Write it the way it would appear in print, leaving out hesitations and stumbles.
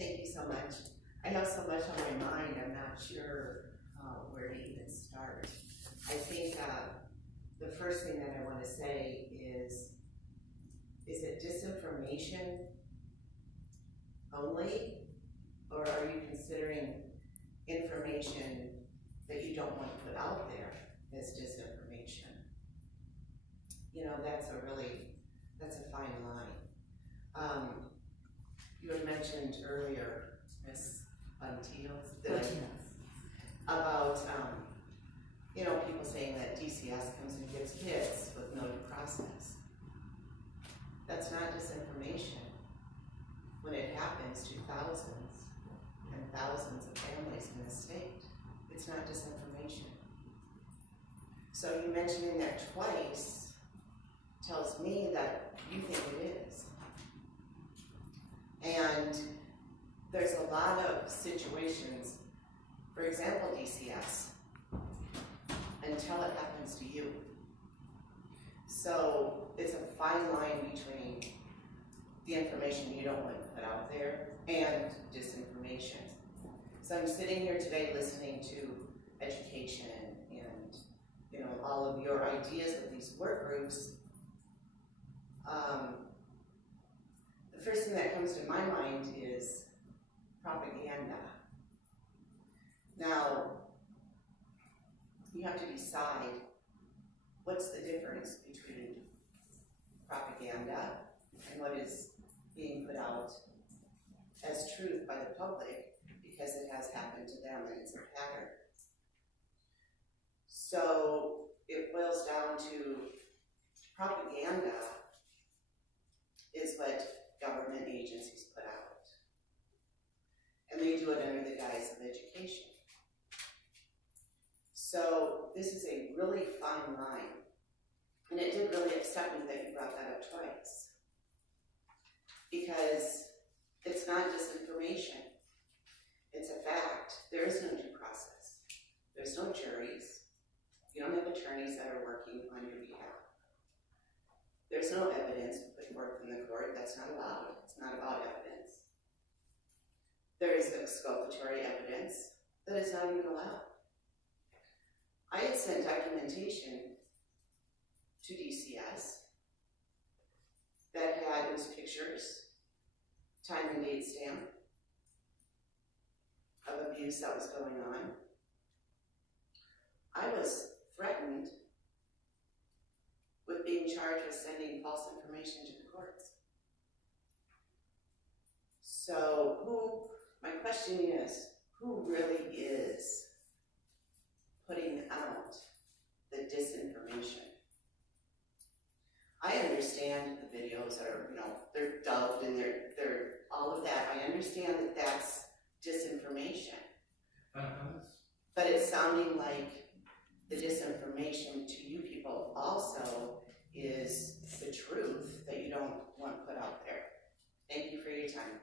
Thank you so much. I have so much on my mind, I'm not sure where to even start. I think the first thing that I want to say is it disinformation only, or are you considering information that you don't want to put out there as disinformation? You know, that's a fine line. You had mentioned earlier, Ms. Buntiels, about you know, people saying that DCS comes and gives kids with no due process. That's not disinformation. When it happens to thousands and thousands of families in this state, it's not disinformation. So you mentioning that twice tells me that you think it is. And there's a lot of situations, for example, DCS, until it happens to you. So it's a fine line between the information you don't want to put out there and disinformation. So I'm sitting here today listening to education and, you know, all of your ideas of these work groups. The first thing that comes to my mind is propaganda. Now, you have to decide what's the difference between propaganda and what is being put out as truth by the public, because it has happened to them and it's a pattern. So it boils down to propaganda is what government agencies put out. And they do it under the guise of education. So this is a really fine line. And it did really upset me that you brought that up twice. Because it's not disinformation. It's a fact. There is no due process. There's no juries. You don't have attorneys that are working on your behalf. There's no evidence put forth in the court. That's not allowed. It's not about evidence. There is exculpatory evidence that is not even allowed. I had sent documentation to DCS that had those pictures, time and date stamp of abuse that was going on. I was threatened with being charged with sending false information to the courts. So my question is, who really is putting out the disinformation? I understand the videos are, you know, they're dubbed and they're all of that. I understand that that's disinformation. But it's sounding like the disinformation to you people also is the truth that you don't want put out there. Thank you for your time.